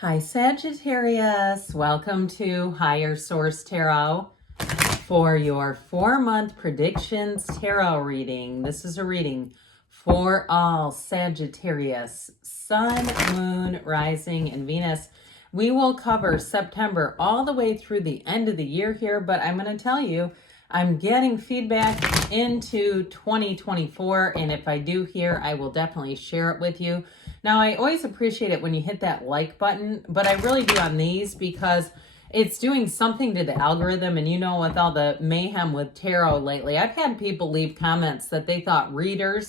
Hi Sagittarius, welcome to Higher Source Tarot for your 4-month predictions tarot reading. This is a reading for all Sagittarius, Sun, Moon, Rising, and Venus. We will cover September all the way through the end of the year here, but I'm going to tell you, I'm getting feedback into 2024, and if I do here, I will definitely share it with you. Now, I always appreciate it when you hit that like button, but I really do on these because it's doing something to the algorithm. And you know, with all the mayhem with tarot lately, I've had people leave comments that they thought readers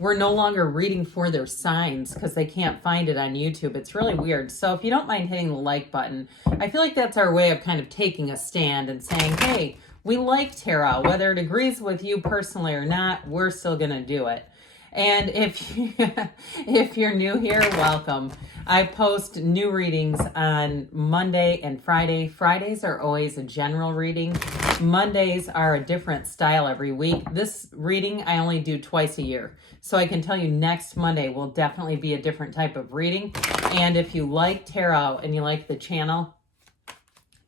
were no longer reading for their signs because they can't find it on YouTube. It's really weird. So if you don't mind hitting the like button, I feel like that's our way of kind of taking a stand and saying, hey, we like tarot. Whether it agrees with you personally or not, we're still going to do it. And if you're new here, welcome. I post new readings on Monday and Friday. Fridays are always a general reading. Mondays are a different style every week. This reading I only do twice a year. So I can tell you next Monday will definitely be a different type of reading. And if you like tarot and you like the channel,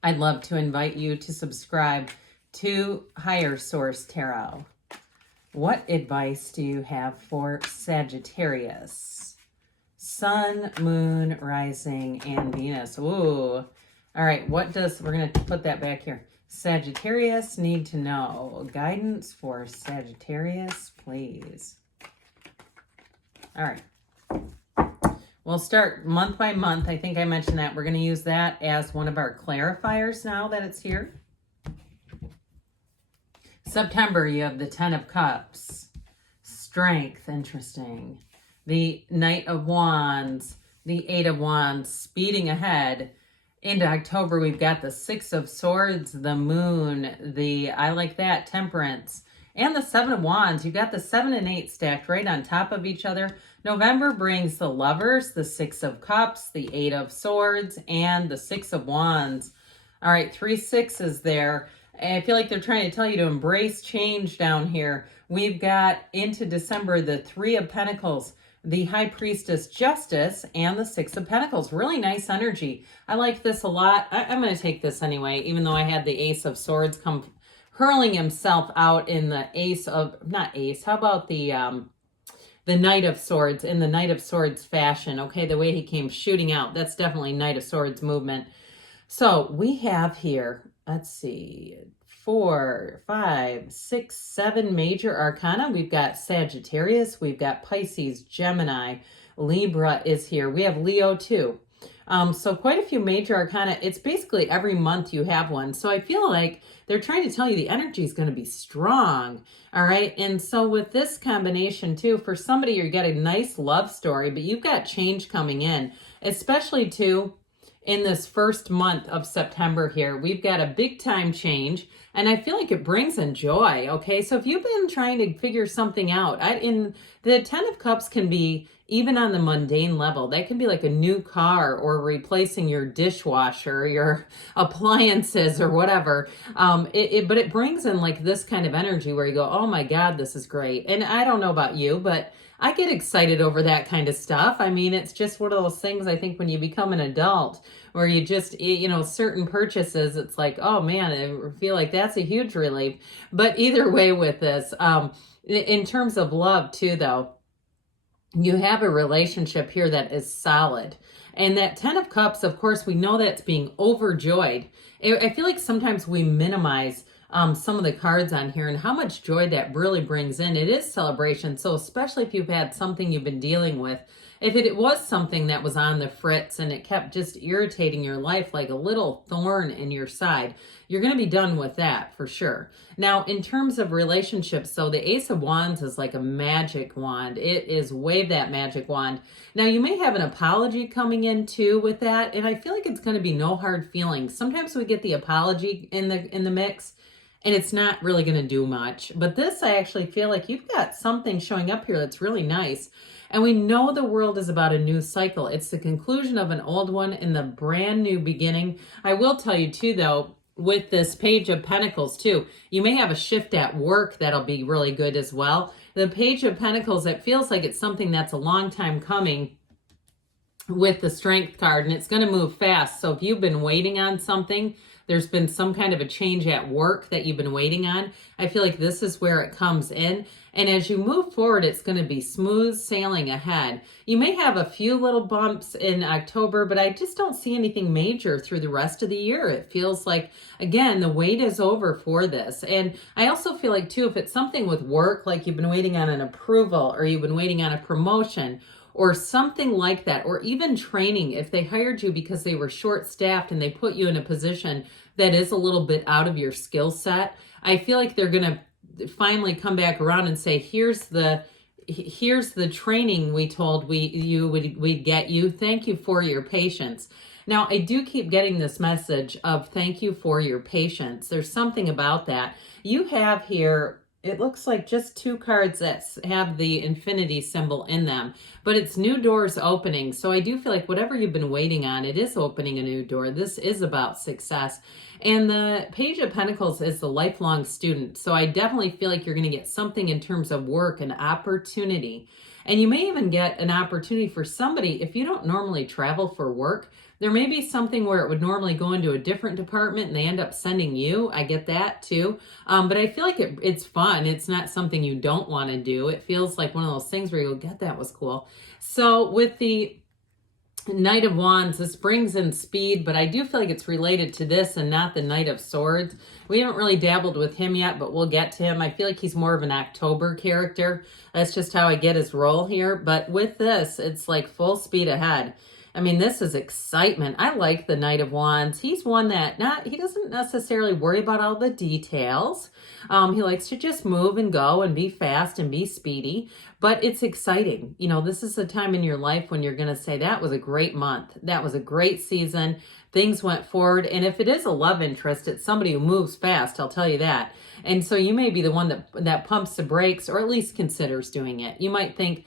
I'd love to invite you to subscribe to Higher Source Tarot. What advice do you have for Sagittarius? Sun, Moon, Rising, and Venus. Ooh. All right, we're going to put that back here. Sagittarius need to know. Guidance for Sagittarius, please. All right. We'll start month by month. I think I mentioned that. We're going to use that as one of our clarifiers now that it's here. September, you have the 10 of Cups, Strength, interesting. The Knight of Wands, the 8 of Wands, speeding ahead. Into October, we've got the 6 of Swords, the Moon, I like that, Temperance, and the 7 of Wands. You've got the 7 and 8 stacked right on top of each other. November brings the Lovers, the 6 of Cups, the 8 of Swords, and the 6 of Wands. All right, 3 6s there. I feel like they're trying to tell you to embrace change down here. We've got into December the 3 of Pentacles, the High Priestess Justice, and the 6 of Pentacles. Really nice energy. I like this a lot. I'm going to take this anyway, even though I had the Ace of Swords come hurling himself out in the how about the Knight of Swords, in the Knight of Swords fashion. Okay, the way he came shooting out, that's definitely Knight of Swords movement. So we have here, let's see, 4, 5, 6, 7 major arcana. We've got Sagittarius, we've got Pisces, Gemini, Libra is here. We have Leo too. So quite a few major arcana. It's basically every month you have one. So I feel like they're trying to tell you the energy is going to be strong. All right. And so with this combination too, for somebody, you get a nice love story, but you've got change coming in, especially too, in this first month of September here. We've got a big time change, and I feel like it brings in joy, okay? So if you've been trying to figure something out, in the 10 of Cups can be even on the mundane level. That can be like a new car or replacing your dishwasher, your appliances or whatever. But it brings in like this kind of energy where you go, oh my God, this is great. And I don't know about you, but I get excited over that kind of stuff. I mean, it's just one of those things, I think, when you become an adult, where you just, certain purchases, it's like, oh man, I feel like that's a huge relief. But either way with this, in terms of love too, though, you have a relationship here that is solid. And that 10 of Cups, of course, we know that's being overjoyed. I feel like sometimes we minimize some of the cards on here and how much joy that really brings in. It is celebration. So especially if you've had something you've been dealing with, if it was something that was on the fritz and it kept just irritating your life like a little thorn in your side, you're going to be done with that for sure. Now, in terms of relationships, so the Ace of Wands is like a magic wand. It is wave that magic wand. Now, you may have an apology coming in too with that, and I feel like it's going to be no hard feelings. Sometimes we get the apology in the mix, and it's not really going to do much. But this, I actually feel like you've got something showing up here that's really nice. And we know the world is about a new cycle. It's the conclusion of an old one and the brand new beginning. I will tell you too, though, with this Page of Pentacles too, you may have a shift at work that'll be really good as well. The Page of Pentacles, it feels like it's something that's a long time coming. with the Strength card, and it's going to move fast. So if you've been waiting on something, there's been some kind of a change at work that you've been waiting on, I feel like this is where it comes in. And as you move forward, it's going to be smooth sailing ahead. You may have a few little bumps in October, but I just don't see anything major through the rest of the year. It feels like, again, the wait is over for this. And I also feel like, too, if it's something with work, like you've been waiting on an approval or you've been waiting on a promotion, or something like that, or even training, if they hired you because they were short-staffed and they put you in a position that is a little bit out of your skill set, I feel like they're going to finally come back around and say, here's the training we told we'd get you. Thank you for your patience. Now, I do keep getting this message of thank you for your patience. There's something about that. You have here, it looks like just 2 cards that have the infinity symbol in them, but it's new doors opening. So I do feel like whatever you've been waiting on, it is opening a new door. This is about success. And the Page of Pentacles is the lifelong student. So I definitely feel like you're going to get something in terms of work and opportunity. And you may even get an opportunity for somebody, if you don't normally travel for work, there may be something where it would normally go into a different department and they end up sending you. I get that too. But I feel like it's fun. It's not something you don't want to do. It feels like one of those things where you go, "Get that was cool." So with the Knight of Wands, this brings in speed, but I do feel like it's related to this and not the Knight of Swords. We haven't really dabbled with him yet, but we'll get to him. I feel like he's more of an October character. That's just how I get his role here. But with this, it's like full speed ahead. I mean, this is excitement. I like the Knight of Wands. He's one that he doesn't necessarily worry about all the details. He likes to just move and go and be fast and be speedy, but it's exciting. You know, this is a time in your life when you're going to say, that was a great month. That was a great season. Things went forward. And if it is a love interest, it's somebody who moves fast, I'll tell you that. And so you may be the one that pumps the brakes or at least considers doing it. You might think,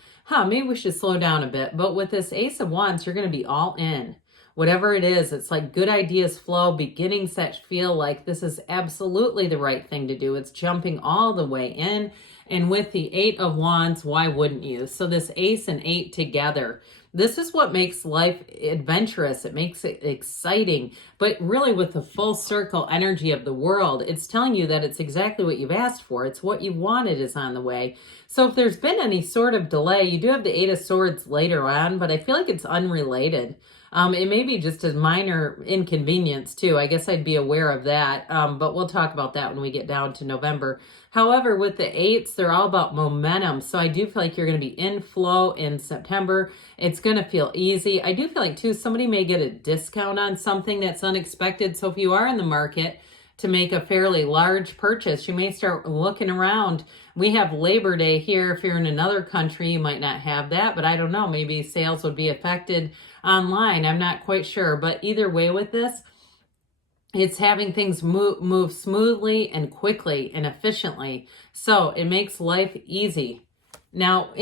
maybe we should slow down a bit. But with this Ace of Wands, you're going to be all in. Whatever it is, it's like good ideas flow, beginnings that feel like this is absolutely the right thing to do. It's jumping all the way in. And with the 8 of Wands, why wouldn't you? So this Ace and 8 together, this is what makes life adventurous. It makes it exciting, but really with the full circle energy of the world, it's telling you that it's exactly what you've asked for. It's what you wanted is on the way. So if there's been any sort of delay, you do have the 8 of Swords later on, but I feel like it's unrelated. It may be just a minor inconvenience too. I guess I'd be aware of that, but we'll talk about that when we get down to November. However, with the 8s, they're all about momentum. So I do feel like you're going to be in flow in September. It's going to feel easy. I do feel like too, somebody may get a discount on something that's unexpected. So if you are in the market to make a fairly large purchase, you may start looking around. We have Labor Day here. If you're in another country, you might not have that, but I don't know. Maybe sales would be affected online. I'm not quite sure, but either way with this, it's having things move smoothly and quickly and efficiently. So it makes life easy. Now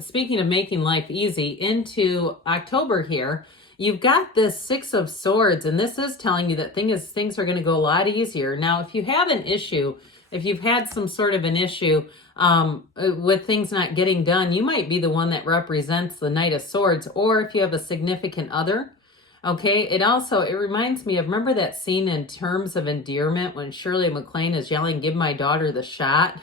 speaking of making life easy, into October here, you've got this 6 of Swords, and this is telling you that things are going to go a lot easier. Now, if you have an issue, if you've had some sort of an issue with things not getting done, you might be the one that represents the Knight of Swords, or if you have a significant other. Okay, it reminds me of, remember that scene in Terms of Endearment when Shirley MacLaine is yelling, "Give my daughter the shot"?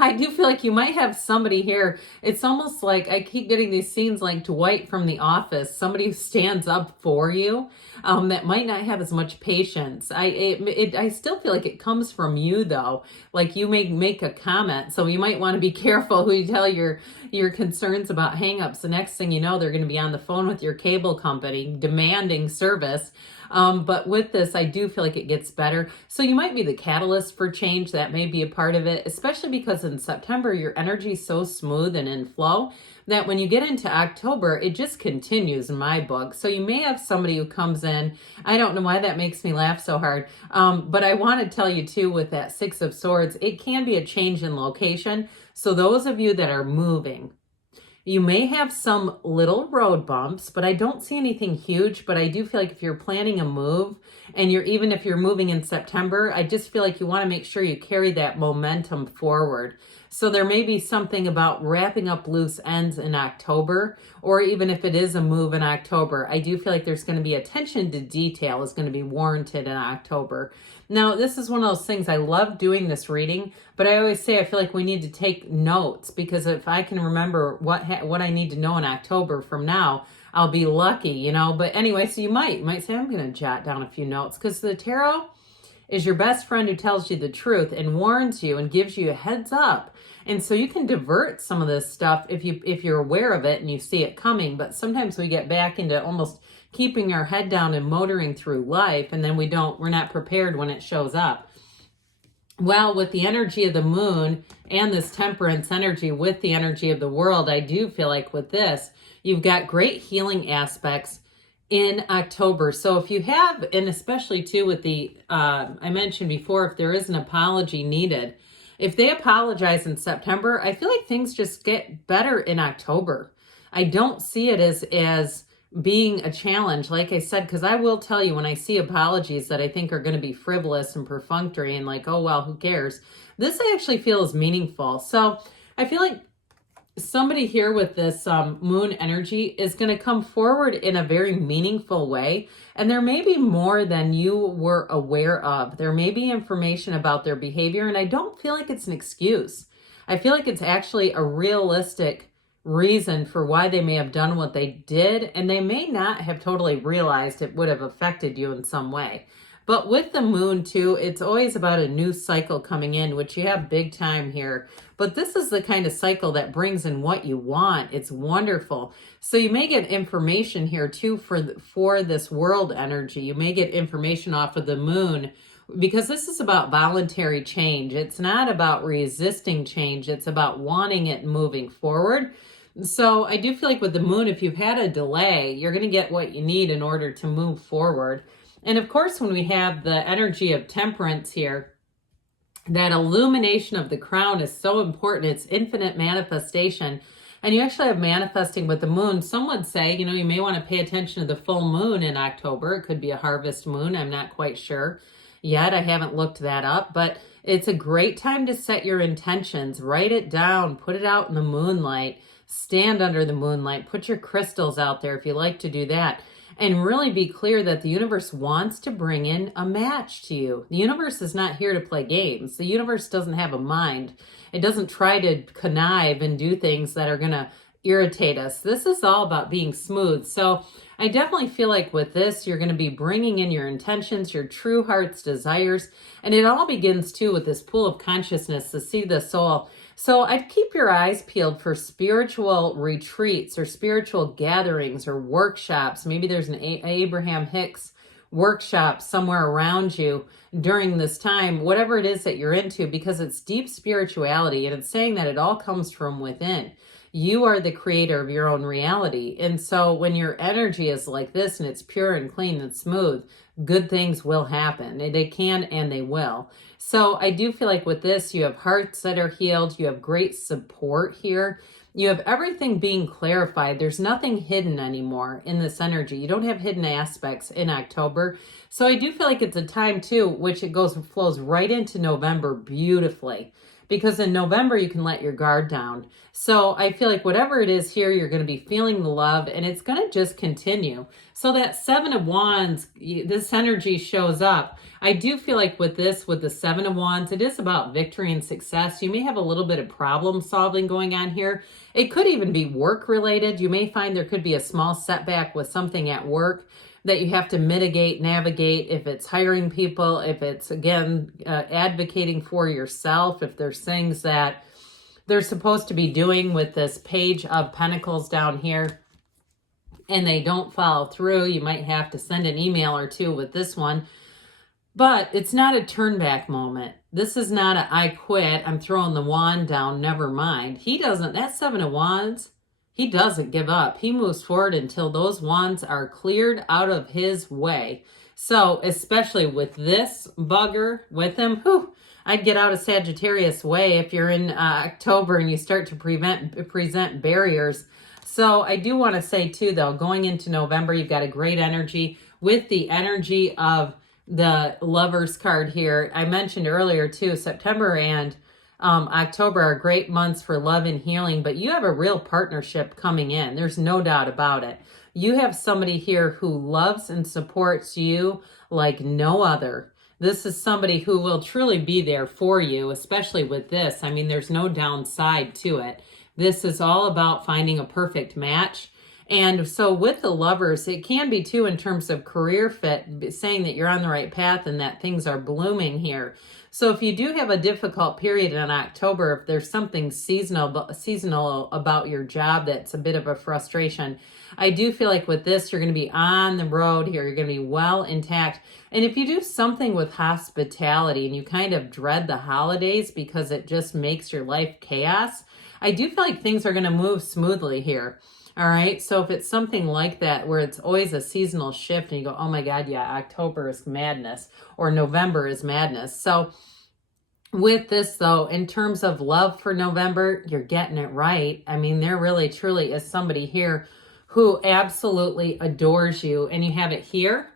I do feel like you might have somebody here. It's almost like I keep getting these scenes like Dwight from The Office, somebody who stands up for you that might not have as much patience. I still feel like it comes from you though. Like you may make a comment, so you might want to be careful who you tell your concerns about hangups. The next thing you know, they're going to be on the phone with your cable company demanding service. But with this, I do feel like it gets better. So you might be the catalyst for change. That may be a part of it, especially because in September, your energy is so smooth and in flow that when you get into October, it just continues in my book. So you may have somebody who comes in. I don't know why that makes me laugh so hard. But I want to tell you too, with that 6 of Swords, it can be a change in location. So those of you that are moving, you may have some little road bumps, but I don't see anything huge. But I do feel like if you're planning a move and even if you're moving in September, I just feel like you want to make sure you carry that momentum forward. So there may be something about wrapping up loose ends in October, or even if it is a move in October, I do feel like there's going to be attention to detail is going to be warranted in October. Now, this is one of those things, I love doing this reading, but I always say I feel like we need to take notes, because if I can remember what I need to know in October from now, I'll be lucky, you know. But anyway, so you might say, I'm going to jot down a few notes, because the tarot is your best friend who tells you the truth and warns you and gives you a heads up. And so you can divert some of this stuff if you're aware of it and you see it coming. But sometimes we get back into almost keeping our head down and motoring through life, and then we're not prepared when it shows up. Well, with the energy of the moon and this temperance energy with the energy of the world, I do feel like with this, you've got great healing aspects in October. So if you have, and especially too with the, I mentioned before, if there is an apology needed, if they apologize in September, I feel like things just get better in October. I don't see it as being a challenge, like I said, because I will tell you, when I see apologies that I think are going to be frivolous and perfunctory and like, oh, well, who cares? This I actually feel is meaningful. So I feel like somebody here with this moon energy is going to come forward in a very meaningful way. And there may be more than you were aware of. There may be information about their behavior. And I don't feel like it's an excuse. I feel like it's actually a realistic reason for why they may have done what they did. And they may not have totally realized it would have affected you in some way. But with the moon too, it's always about a new cycle coming in, which you have big time here. But this is the kind of cycle that brings in what you want. It's wonderful. So you may get information here too for this world energy. You may get information off of the moon, because this is about voluntary change. It's not about resisting change. It's about wanting it and moving forward. So I do feel like with the moon, if you've had a delay, you're going to get what you need in order to move forward. And of course, when we have the energy of temperance here, that illumination of the crown is so important. It's infinite manifestation. And you actually have manifesting with the moon. Some would say, you know, you may want to pay attention to the full moon in October. It could be a harvest moon. I'm not quite sure yet. I haven't looked that up. But it's a great time to set your intentions. Write it down. Put it out in the moonlight. Stand under the moonlight. Put your crystals out there if you like to do that. And really be clear that the universe wants to bring in a match to you. The universe is not here to play games. The universe doesn't have a mind. It doesn't try to connive and do things that are going to irritate us. This is all about being smooth. So I definitely feel like with this, you're going to be bringing in your intentions, your true heart's desires. And it all begins too with this pool of consciousness to see the soul. So I'd keep your eyes peeled for spiritual retreats or spiritual gatherings or workshops. Maybe there's an Abraham Hicks workshop somewhere around you during this time, whatever it is that you're into, because it's deep spirituality and it's saying that it all comes from within. You are the creator of your own reality. And so when your energy is like this and it's pure and clean and smooth, good things will happen. They can and they will. So I do feel like with this, you have hearts that are healed. You have great support here. You have everything being clarified. There's nothing hidden anymore in this energy. You don't have hidden aspects in October. So I do feel like it's a time too, which it flows right into November beautifully. Because in November, you can let your guard down. So I feel like whatever it is here, you're going to be feeling the love and it's going to just continue. So that Seven of Wands, this energy shows up. I do feel like with this, with the Seven of Wands, it is about victory and success. You may have a little bit of problem solving going on here. It could even be work related. You may find there could be a small setback with something at work that you have to mitigate, navigate, if it's hiring people, if it's, again, advocating for yourself, if there's things that they're supposed to be doing with this Page of Pentacles down here and they don't follow through, you might have to send an email or two with this one. But it's not a turn back moment. This is not a I quit, I'm throwing the wand down, never mind. He doesn't, that Seven of Wands, he doesn't give up. He moves forward until those wands are cleared out of his way. So, especially with this bugger with him, I'd get out of Sagittarius way if you're in October and you start to present barriers. So, I do want to say too, though, going into November, you've got a great energy with the energy of the Lovers card here. I mentioned earlier too, September and October are great months for love and healing, but you have a real partnership coming in. There's no doubt about it. You have somebody here who loves and supports you like no other. This is somebody who will truly be there for you, especially with this. I mean, there's no downside to it. This is all about finding a perfect match. And so with the Lovers, it can be too in terms of career fit, saying that you're on the right path and that things are blooming here. So if you do have a difficult period in October, if there's something seasonal about your job that's a bit of a frustration, I do feel like with this, you're going to be on the road here. You're going to be well intact. And if you do something with hospitality and you kind of dread the holidays because it just makes your life chaos, I do feel like things are going to move smoothly here. All right. So if it's something like that, where it's always a seasonal shift and you go, oh my God, yeah, October is madness or November is madness. So with this though, in terms of love for November, you're getting it right. I mean, there really truly is somebody here who absolutely adores you, and you have it here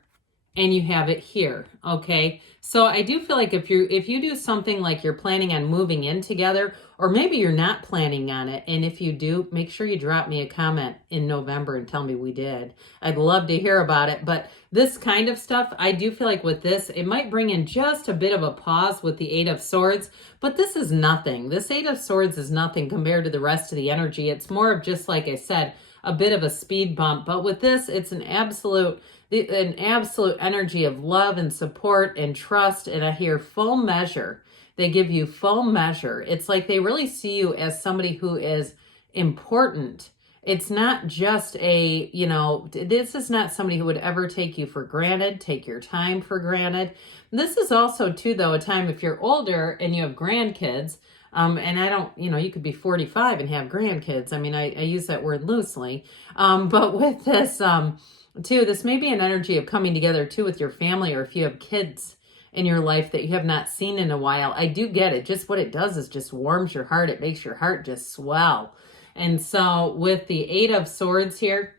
and you have it here. Okay. So I do feel like if you do something like you're planning on moving in together, or maybe you're not planning on it, and if you do, make sure you drop me a comment in November and tell me we did. I'd love to hear about it. But this kind of stuff, I do feel like with this, it might bring in just a bit of a pause with the Eight of Swords, but this is nothing. This Eight of Swords is nothing compared to the rest of the energy. It's more of just, like I said, a bit of a speed bump. But with this, it's an absolute energy of love and support and trust. And I hear full measure. They give you full measure. It's like they really see you as somebody who is important. It's not just this is not somebody who would ever take you for granted, take your time for granted. This is also too, though, a time if you're older and you have grandkids, and I don't, you could be 45 and have grandkids. I mean, I use that word loosely. But with this, too, this may be an energy of coming together too with your family, or if you have kids in your life that you have not seen in a while. I do get it. Just what it does is just warms your heart. It makes your heart just swell. And so with the Eight of Swords here,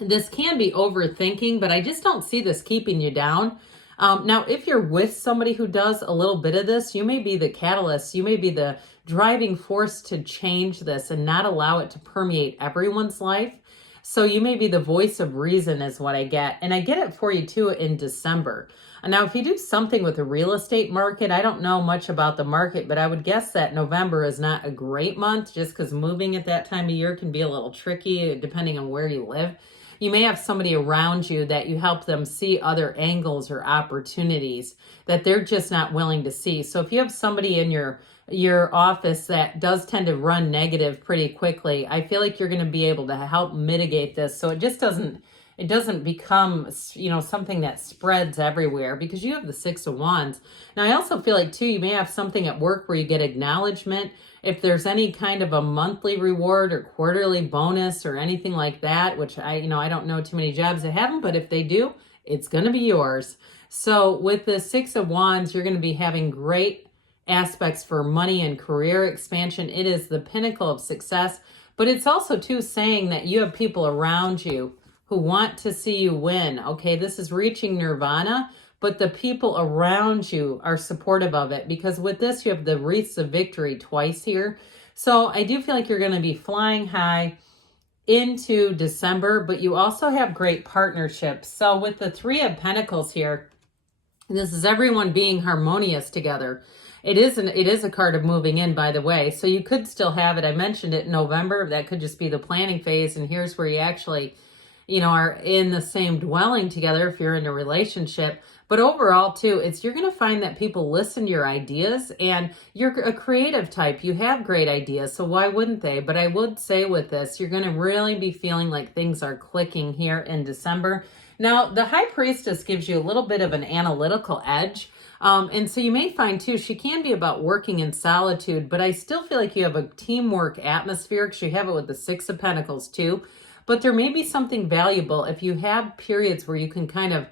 this can be overthinking, but I just don't see this keeping you down. Now, if you're with somebody who does a little bit of this, you may be the catalyst. You may be the driving force to change this and not allow it to permeate everyone's life. So you may be the voice of reason is what I get. And I get it for you too in December. Now, if you do something with the real estate market, I don't know much about the market, but I would guess that November is not a great month, just because moving at that time of year can be a little tricky depending on where you live. You may have somebody around you that you help them see other angles or opportunities that they're just not willing to see. So if you have somebody in your office that does tend to run negative pretty quickly, I feel like you're going to be able to help mitigate this, so it just doesn't become, something that spreads everywhere, because you have the Six of Wands. Now, I also feel like too, you may have something at work where you get acknowledgement. If there's any kind of a monthly reward or quarterly bonus or anything like that, which I don't know too many jobs that have them, but if they do, it's going to be yours. So with the Six of Wands, you're going to be having great aspects for money and career expansion. It is the pinnacle of success, but it's also too saying that you have people around you who want to see you win. Okay, this is reaching nirvana, but the people around you are supportive of it, because with this, you have the wreaths of victory twice here. So I do feel like you're going to be flying high into December, but you also have great partnerships. So with the Three of Pentacles here, this is everyone being harmonious together. It is a card of moving in, by the way. So you could still have it. I mentioned it in November. That could just be the planning phase. And here's where you actually, are in the same dwelling together if you're in a relationship. But overall, too, you're going to find that people listen to your ideas, and you're a creative type. You have great ideas, so why wouldn't they? But I would say with this, you're going to really be feeling like things are clicking here in December. Now, the High Priestess gives you a little bit of an analytical edge. And so you may find, too, she can be about working in solitude, but I still feel like you have a teamwork atmosphere, because you have it with the Six of Pentacles, too. But there may be something valuable if you have periods where you can kind of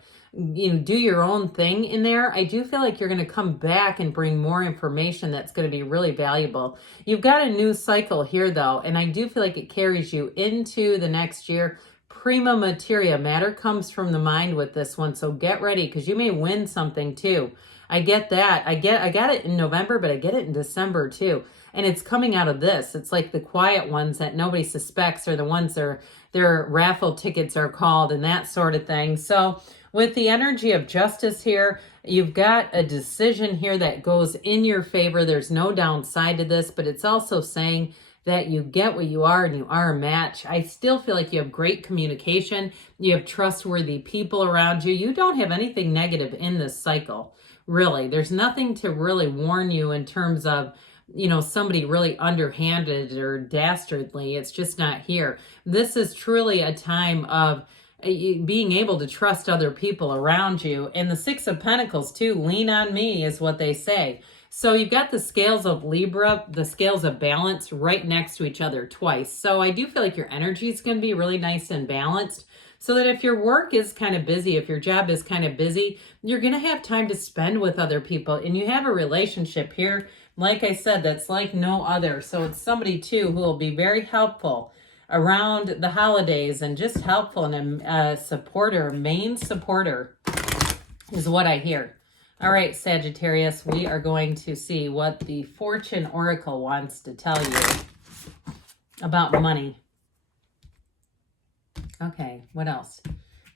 do your own thing in there. I do feel like you're going to come back and bring more information that's going to be really valuable. You've got a new cycle here, though, and I do feel like it carries you into the next year prima materia. Matter comes from the mind with this one, so get ready because you may win something too. I get that. I got it in November, but I get it in December too. And it's coming out of this. It's like the quiet ones that nobody suspects are the ones their raffle tickets are called and that sort of thing. So with the energy of justice here, you've got a decision here that goes in your favor. There's no downside to this, but it's also saying that you get what you are and you are a match. I still feel like you have great communication. You have trustworthy people around you. You don't have anything negative in this cycle, really. There's nothing to really warn you in terms of, you know, somebody really underhanded or dastardly. It's just not here. This is truly a time of being able to trust other people around you. And the Six of Pentacles too, lean on me is what they say. So you've got the scales of Libra, the scales of balance right next to each other twice. So I do feel like your energy is going to be really nice and balanced so that if your work is kind of busy, if your job is kind of busy, you're going to have time to spend with other people. And you have a relationship here, like I said, that's like no other. So it's somebody too who will be very helpful around the holidays and just helpful and a supporter, main supporter is what I hear. All right, Sagittarius, we are going to see what the Fortune Oracle wants to tell you about money. Okay, what else?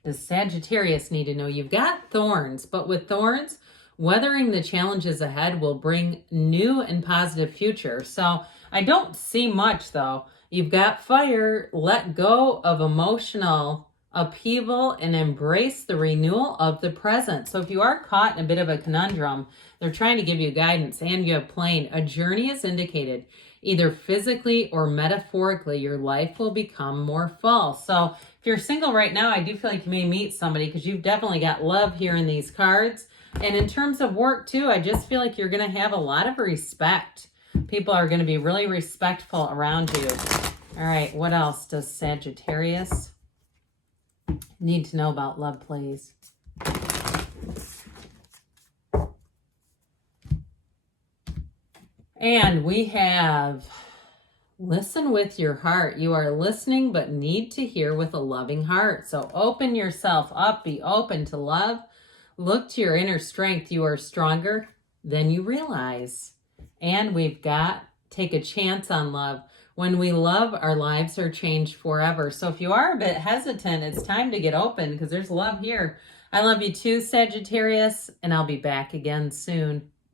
Does Sagittarius need to know? You've got thorns, but with thorns, weathering the challenges ahead will bring new and positive future. So I don't see much, though. You've got fire. Let go of emotional upheaval and embrace the renewal of the present. So if you are caught in a bit of a conundrum, they're trying to give you guidance, and you have plain. A journey is indicated. Either physically or metaphorically, your life will become more full. So if you're single right now, I do feel like you may meet somebody because you've definitely got love here in these cards. And in terms of work too, I just feel like you're going to have a lot of respect. People are going to be really respectful around you. All right, what else does Sagittarius need to know about love, please? And we have listen with your heart. You are listening but need to hear with a loving heart. So open yourself up, be open to love. Look to your inner strength. You are stronger than you realize. And we've got take a chance on love. When we love, our lives are changed forever. So if you are a bit hesitant, it's time to get open because there's love here. I love you too, Sagittarius, and I'll be back again soon.